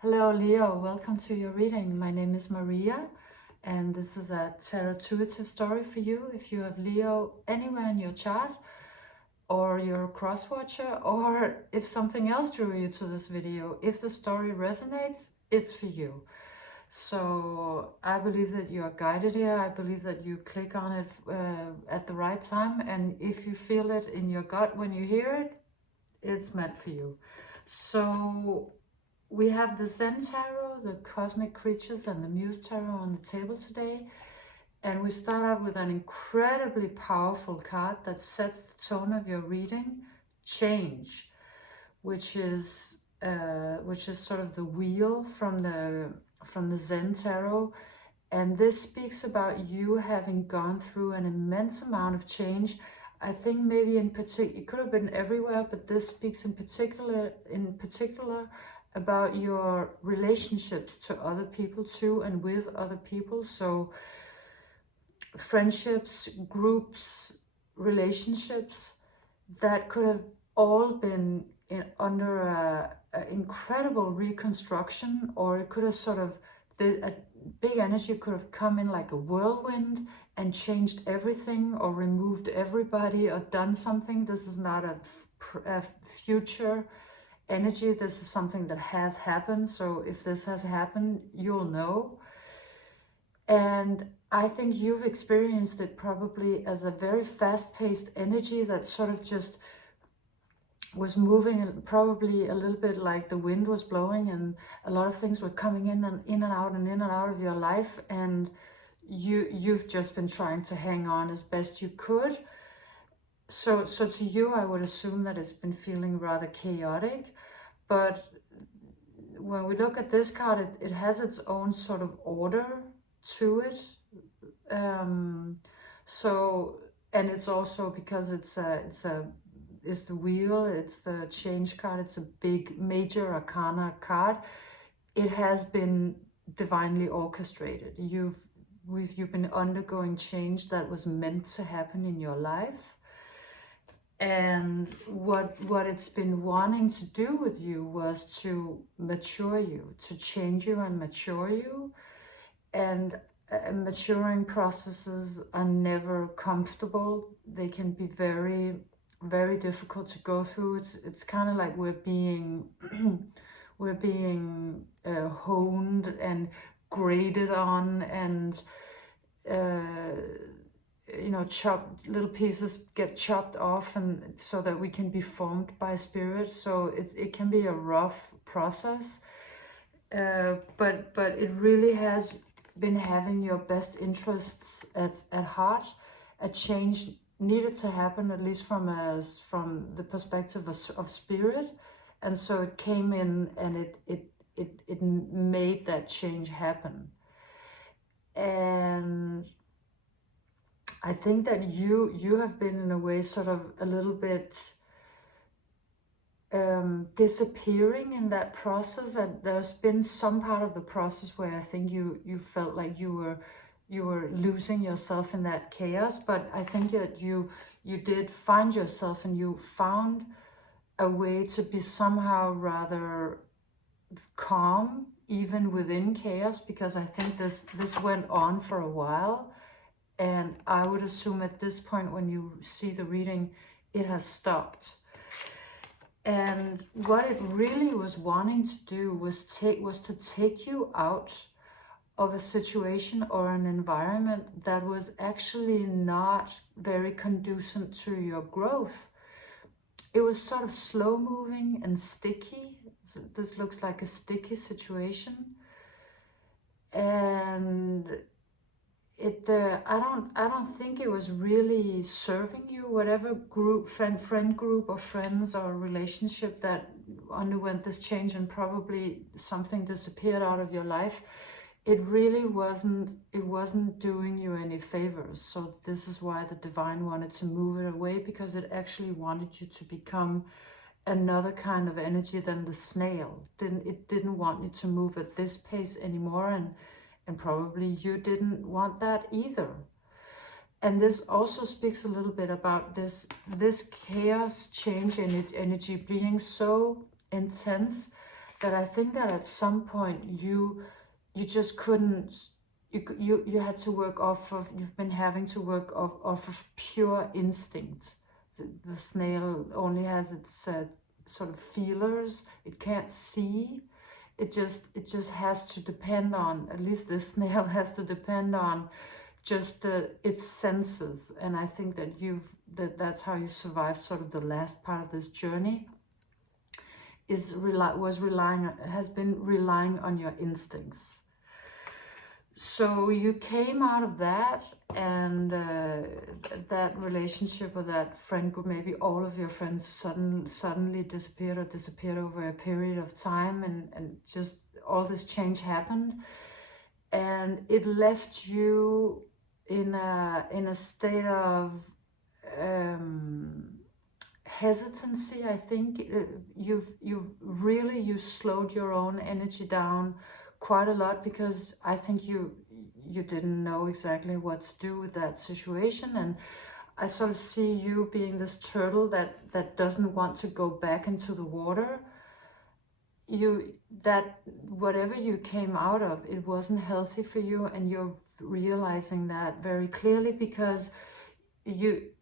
Hello Leo, welcome to your reading. My name is Maria and this is a tarot-intuitive story for you if you have Leo anywhere in your chart or you're a cross-watcher, or if something else drew you to this video. If the story resonates, it's for you. So I believe that you are guided here. I believe that you click on it at the right time, and if you feel it in your gut when you hear it, it's meant for you. So we have the Zen Tarot, the Cosmic Creatures, and the Muse Tarot on the table today. And we start out with an incredibly powerful card that sets the tone of your reading, Change, which is sort of the wheel from the Zen Tarot. And this speaks about you having gone through an immense amount of change. I think maybe in particular, it could have been everywhere, but this speaks in particular about your relationships to other people too, and with other people. So friendships, groups, relationships that could have all been under a incredible reconstruction, or it could have sort of, a big energy could have come in like a whirlwind and changed everything, or removed everybody, or done something. This is not a future energy. This is something that has happened. So if this has happened, you'll know. And I think you've experienced it probably as a very fast-paced energy that sort of just was moving, probably a little bit like the wind was blowing, and a lot of things were coming in and out and in and out of your life, and you've just been trying to hang on as best you could. So to you, I would assume that it's been feeling rather chaotic. But when we look at this card, it has its own sort of order to it. And it's also because it's the wheel, it's the change card, it's a big major arcana card. It has been divinely orchestrated. You've been undergoing change that was meant to happen in your life. And what it's been wanting to do with you was to mature you, to change you and mature you. And maturing processes are never comfortable. They can be very, very difficult to go through. It's kind of like we're being honed and graded on, and little pieces get chopped off, and so that we can be formed by spirit. So it can be a rough process, but it really has been having your best interests at heart. A change needed to happen, at least from the perspective of spirit, and so it came in and it made that change happen. And I think that you have been in a way sort of a little bit disappearing in that process, and there's been some part of the process where I think you felt like you were losing yourself in that chaos. But I think that you did find yourself, and you found a way to be somehow rather calm even within chaos, because I think this went on for a while. And I would assume at this point, when you see the reading, it has stopped. And what it really was wanting to do was to take you out of a situation or an environment that was actually not very conducive to your growth. It was sort of slow moving and sticky. So this looks like a sticky situation. And I don't think it was really serving you. Whatever group, friend group or friends or relationship that underwent this change, and probably something disappeared out of your life, it really wasn't doing you any favors. So this is why the divine wanted to move it away, because it actually wanted you to become another kind of energy than the snail. It didn't want you to move at this pace anymore, and probably you didn't want that either. And this also speaks a little bit about this chaos change energy being so intense that I think that at some point you just couldn't, you had to work off of, you've been having to work off of pure instinct. The snail only has its sort of feelers. It can't see. It just has to depend on, at least the snail has to depend on just its senses. And I think that that's how you survived sort of the last part of this journey, has been relying on your instincts. So you came out of that, and that relationship or that friend group, maybe all of your friends suddenly disappeared over a period of time, and just all this change happened, and it left you in a state of hesitancy. I think you slowed your own energy down quite a lot, because I think you didn't know exactly what to do with that situation. And I sort of see you being this turtle that doesn't want to go back into the water. That whatever you came out of, it wasn't healthy for you, and you're realizing that very clearly, because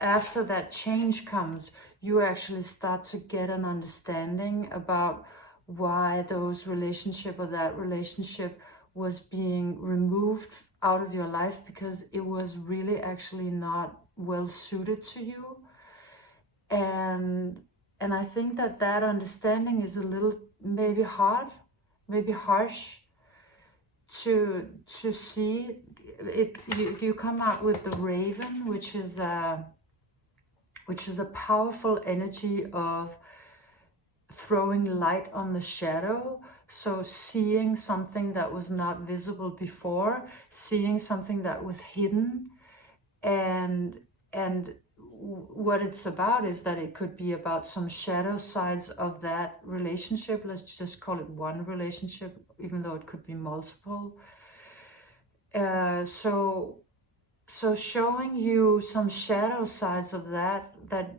after that change comes, you actually start to get an understanding about why that relationship was being removed out of your life, because it was really actually not well suited to you. And I think that understanding is a little maybe hard, maybe harsh to see. You come out with the raven, which is a powerful energy of throwing light on the shadow. So seeing something that was not visible before, seeing something that was hidden, and what it's about is that it could be about some shadow sides of that relationship. Let's just call it one relationship, even though it could be multiple. So showing you some shadow sides of that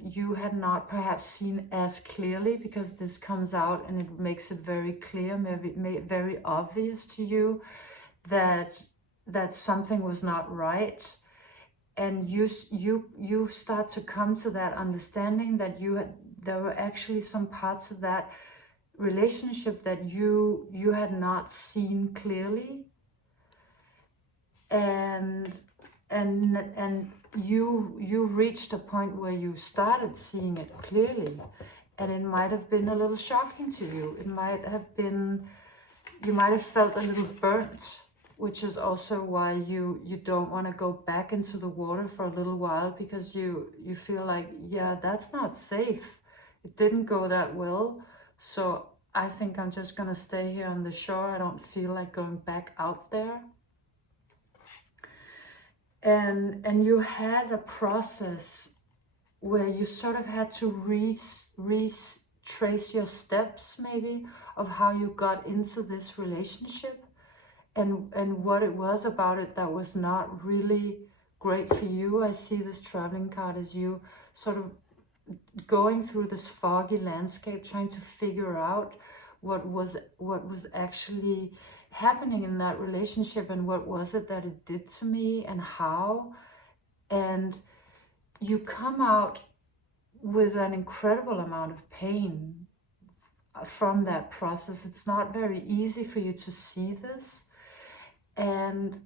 you had not perhaps seen as clearly, because this comes out and it makes it very clear, maybe very obvious to you that something was not right. And you start to come to that understanding that there were actually some parts of that relationship that you had not seen clearly, and you reached a point where you started seeing it clearly, and it might have been a little shocking to you. It might have been, you might have felt a little burnt, which is also why you don't want to go back into the water for a little while, because you feel like, yeah, that's not safe. It didn't go that well, so I think I'm just gonna stay here on the shore. I don't feel like going back out there. And you had a process where you sort of had to retrace your steps, maybe, of how you got into this relationship, and what it was about it that was not really great for you. I see this traveling card as you sort of going through this foggy landscape, trying to figure out what was actually happening in that relationship, and what was it that it did to me, and how. And you come out with an incredible amount of pain from that process. It's not very easy for you to see this, and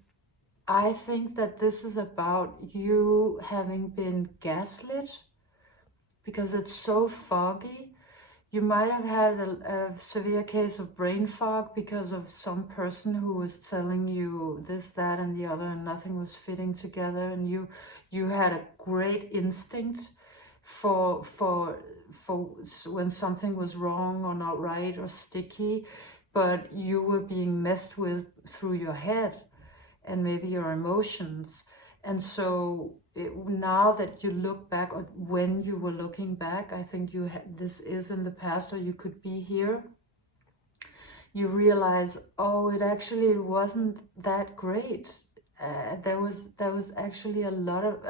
I think that this is about you having been gaslit, because it's so foggy. You might have had a severe case of brain fog because of some person who was telling you this, that, and the other, and nothing was fitting together. And you had a great instinct for when something was wrong or not right or sticky, but you were being messed with through your head and maybe your emotions. And so now that you look back, or when you were looking back, I think this is in the past, or you could be here, you realize, oh, it wasn't that great. There was actually a lot of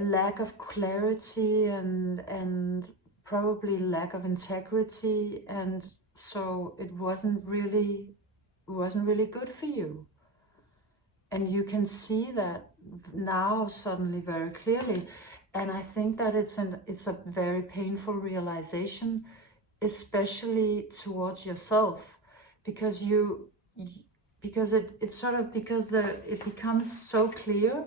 lack of clarity and probably lack of integrity, and so it wasn't really good for you. And you can see that now suddenly very clearly. And I think that it's a very painful realization, especially towards yourself, because it becomes so clear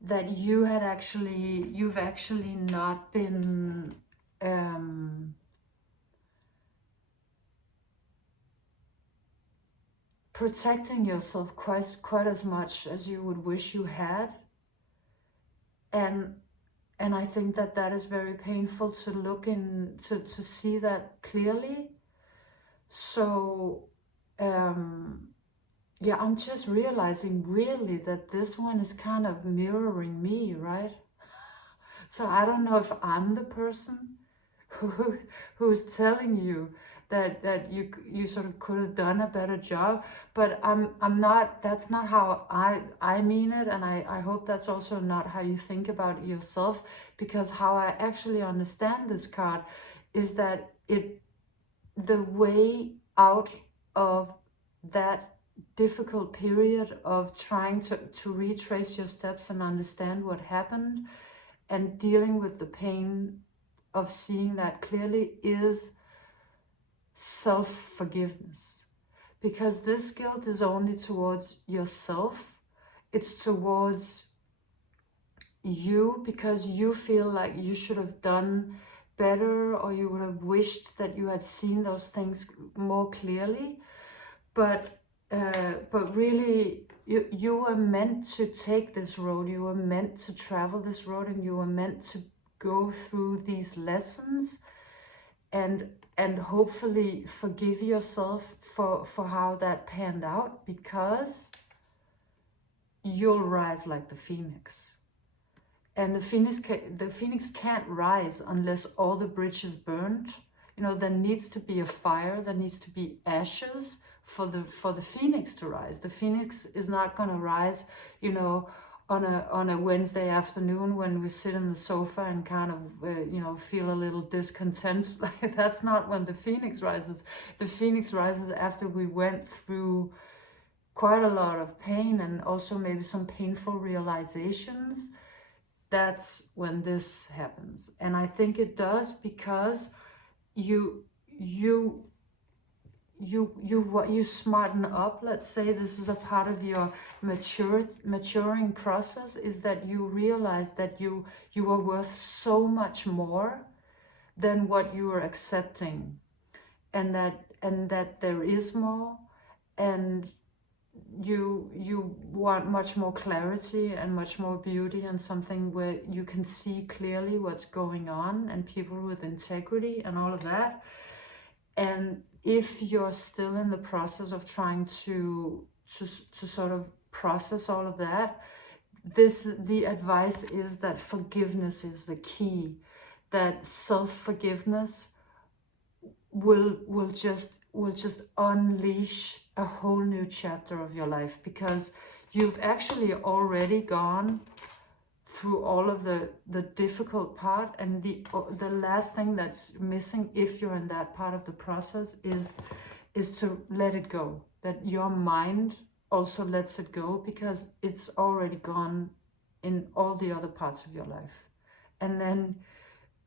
that you've actually not been protecting yourself quite as much as you would wish you had. And I think that is very painful to look in, to see that clearly. So yeah, I'm just realizing really that this one is kind of mirroring me, right? So I don't know if I'm the person who's telling you that you sort of could have done a better job, but I'm not. That's not how I mean it, and I hope that's also not how you think about yourself, because how I actually understand this card is that the way out of that difficult period of trying to retrace your steps and understand what happened and dealing with the pain of seeing that clearly is self-forgiveness. Because this guilt is only towards yourself. It's towards you, because you feel like you should have done better, or you would have wished that you had seen those things more clearly. But really, you were meant to take this road. You were meant to travel this road, and you were meant to go through these lessons and hopefully forgive yourself for how that panned out, because you'll rise like the phoenix. And the phoenix can't rise unless all the bridges burned. You know, there needs to be a fire, there needs to be ashes for the phoenix to rise. The phoenix is not going to rise, you know, on a Wednesday afternoon when we sit on the sofa and kind of, you know, feel a little discontent. That's not when the phoenix rises. The phoenix rises after we went through quite a lot of pain and also maybe some painful realizations. That's when this happens. And I think it does because you smarten up. Let's say this is a part of your maturing process, is that you realize that you are worth so much more than what you are accepting, and that there is more, and you want much more clarity and much more beauty, and something where you can see clearly what's going on, and people with integrity and all of that. And if you're still in the process of trying to sort of process all of that, the advice is that forgiveness is the key. That self-forgiveness will just unleash a whole new chapter of your life, because you've actually already gone through all of the difficult part, and the last thing that's missing, if you're in that part of the process, is to let it go. That your mind also lets it go, because it's already gone in all the other parts of your life. And then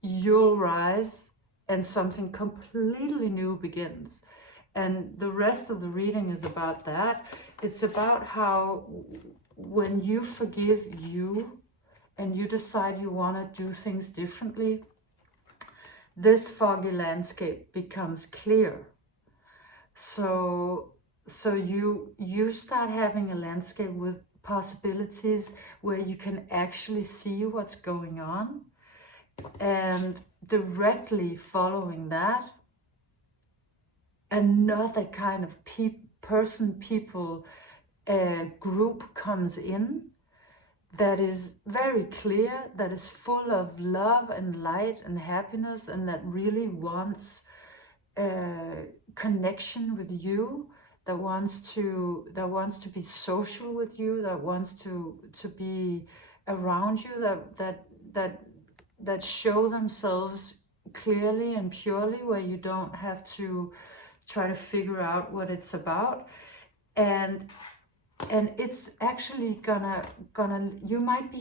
you'll rise and something completely new begins. And the rest of the reading is about that. It's about how when you forgive you and you decide you want to do things differently, this foggy landscape becomes clear. So you start having a landscape with possibilities where you can actually see what's going on. And directly following that, another kind of people group comes in that is very clear, that is full of love and light and happiness, and that really wants connection with you, that wants to be social with you, that wants to be around you, that show themselves clearly and purely, where you don't have to try to figure out what it's about. And it's actually gonna you might be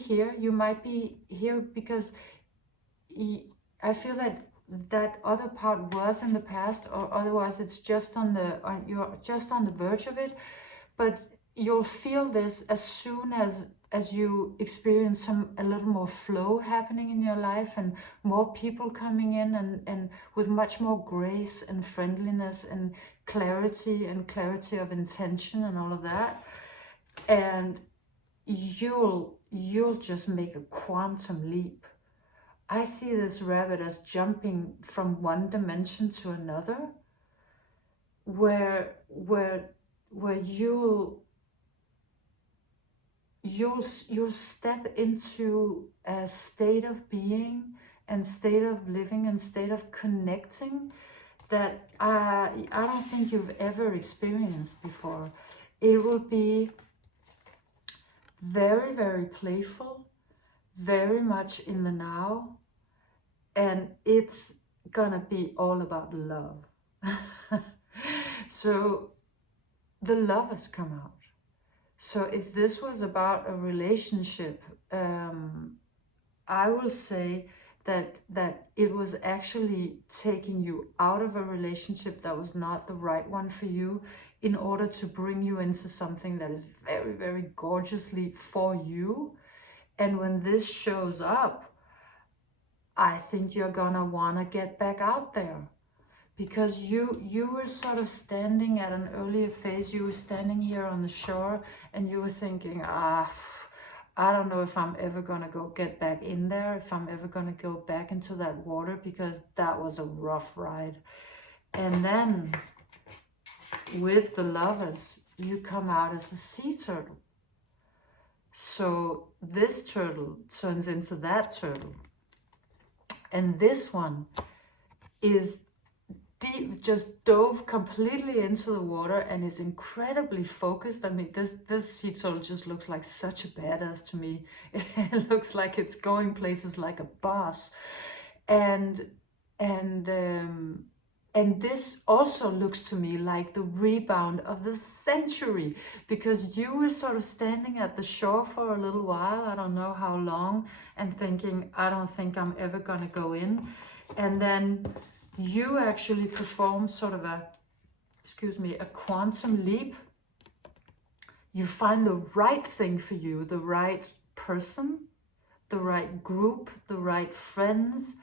here because I feel that that other part was in the past, or otherwise it's just you're just on the verge of it. But you'll feel this as soon as you experience a little more flow happening in your life, and more people coming in, and with much more grace and friendliness and clarity of intention and all of that. And you'll just make a quantum leap. I see this rabbit as jumping from one dimension to another, where you'll step into a state of being and state of living and state of connecting that I don't think you've ever experienced before. It will be very, very playful, very much in the now, and it's gonna be all about love. So the love has come out. So if this was about a relationship, I will say that it was actually taking you out of a relationship that was not the right one for you, in order to bring you into something that is very, very gorgeously for you. And when this shows up, I think you're gonna wanna get back out there. Because you were sort of standing at an earlier phase, you were standing here on the shore, and you were thinking, I don't know if I'm ever gonna go get back in there, if I'm ever gonna go back into that water, because that was a rough ride. And then with the Lovers, you come out as the sea turtle. So this turtle turns into that turtle. And this one is deep, just dove completely into the water and is incredibly focused. I mean, this sea turtle just looks like such a badass to me. It looks like it's going places like a boss. And this also looks to me like the rebound of the century, because you were sort of standing at the shore for a little while, I don't know how long, and thinking, I don't think I'm ever gonna go in. And then you actually perform sort of a quantum leap. You find the right thing for you, the right person, the right group, the right friends,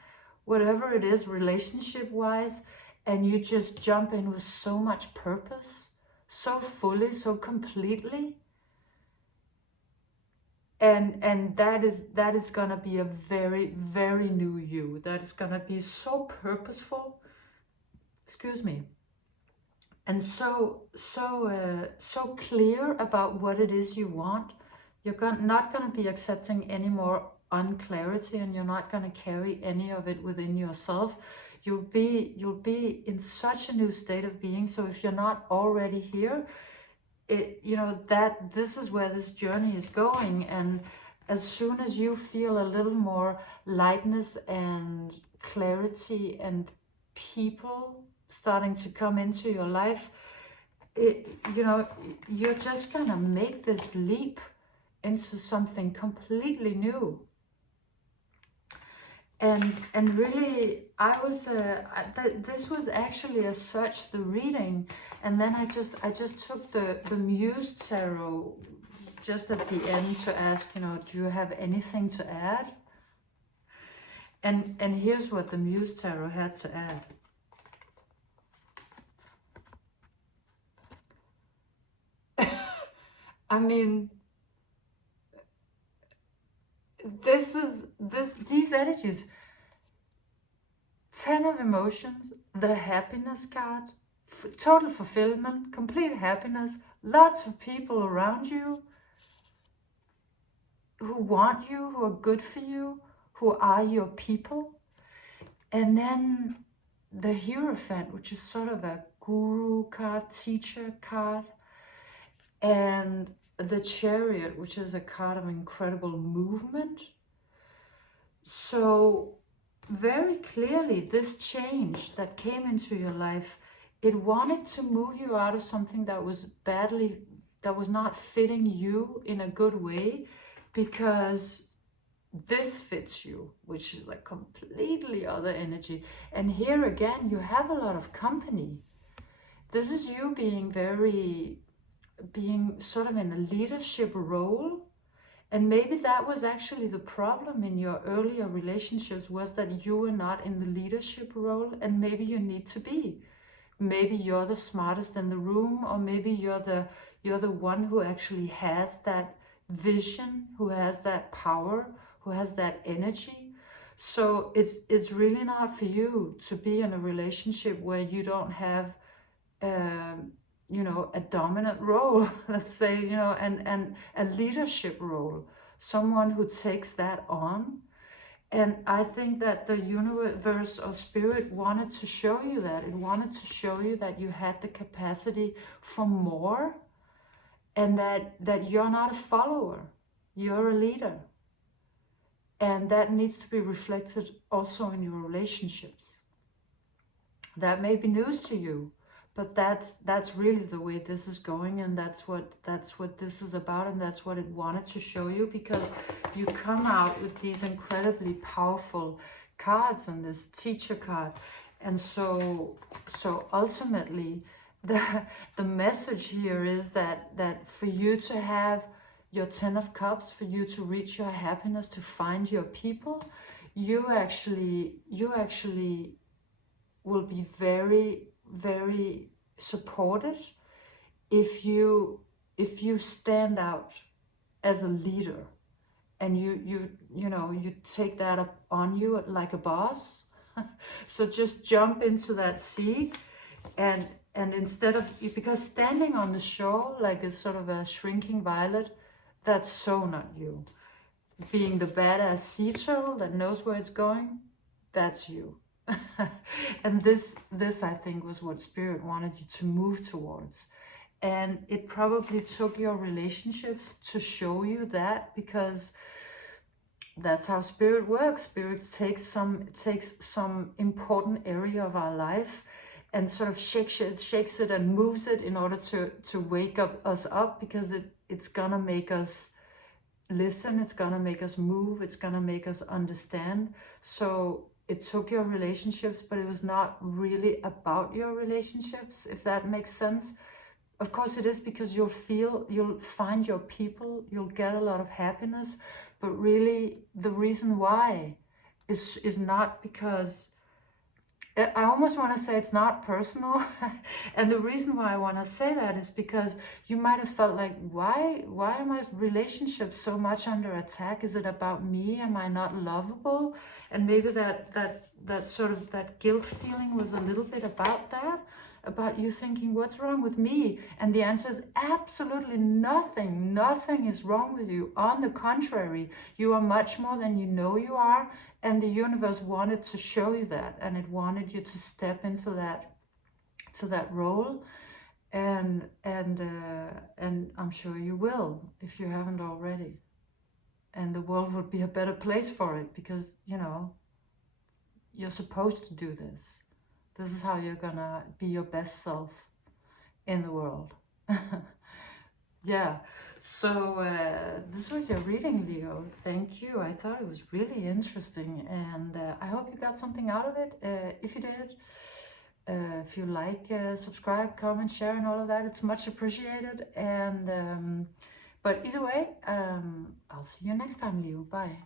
whatever it is relationship-wise, and you just jump in with so much purpose, so fully, so completely. And that is gonna be a very, very new you. That is gonna be so purposeful, and so clear about what it is you want. You're not gonna be accepting any more unclarity, and you're not gonna carry any of it within yourself. You'll be in such a new state of being. So if you're not already here, that this is where this journey is going. And as soon as you feel a little more lightness and clarity and people starting to come into your life, you're just gonna make this leap into something completely new. And really, I was this was actually as such the reading, and then I just took the Muse tarot just at the end to ask, do you have anything to add? And here's what the Muse tarot had to add. I mean, these energies. 10 of emotions, the happiness card, total fulfillment, complete happiness, lots of people around you who want you, who are good for you, who are your people. And then the Hierophant, which is sort of a guru card, teacher card, and the Chariot, which is a card of incredible movement. So very clearly, this change that came into your life, it wanted to move you out of something that was that was not fitting you in a good way, because this fits you, which is like completely other energy. And here again, you have a lot of company. This is you being sort of in a leadership role. And maybe that was actually the problem in your earlier relationships, was that you were not in the leadership role, and maybe you need to be. Maybe you're the smartest in the room, or maybe you're the one who actually has that vision, who has that power, who has that energy. So it's really not for you to be in a relationship where you don't have you know, a dominant role, let's say, you know, and a leadership role, someone who takes that on. And I think that the universe or spirit wanted to show you that. It wanted to show you that you had the capacity for more, and that you're not a follower, you're a leader. And that needs to be reflected also in your relationships. That may be news to you, but that's really the way this is going, and that's what this is about, and that's what it wanted to show you, because you come out with these incredibly powerful cards and this teacher card. And so ultimately the message here is that for you to have your 10 of Cups, for you to reach your happiness, to find your people, you actually will be very, very supported if you stand out as a leader, and you know, you take that up on you like a boss. So just jump into that sea, and instead of, because standing on the shore like a sort of a shrinking violet, that's so not you. Being the badass sea turtle that knows where it's going, that's you. And this I think was what Spirit wanted you to move towards. And it probably took your relationships to show you that, because that's how Spirit works. Spirit takes some important area of our life and sort of shakes it and moves it in order to wake us up, because it's gonna make us listen, it's gonna make us move, it's gonna make us understand. So it took your relationships, but it was not really about your relationships, if that makes sense. Of course it is, because you'll find your people, you'll get a lot of happiness, but really the reason why is not because, I almost want to say it's not personal. And the reason why I want to say that is because you might have felt like, why are my relationships so much under attack? Is it about me? Am I not lovable? And maybe that sort of that guilt feeling was a little bit about that, about you thinking, what's wrong with me? And the answer is absolutely nothing. Nothing is wrong with you. On the contrary, you are much more than you know you are. And the universe wanted to show you that, and it wanted you to step into that role, and I'm sure you will, if you haven't already. And the world will be a better place for it, because, you know, you're supposed to do this. This is how you're gonna be your best self in the world. Yeah, so this was your reading, Leo. Thank you. I thought it was really interesting, and I hope you got something out of it. If you did, if you like, subscribe, comment, share, and all of that, it's much appreciated. And but either way, I'll see you next time, Leo. Bye.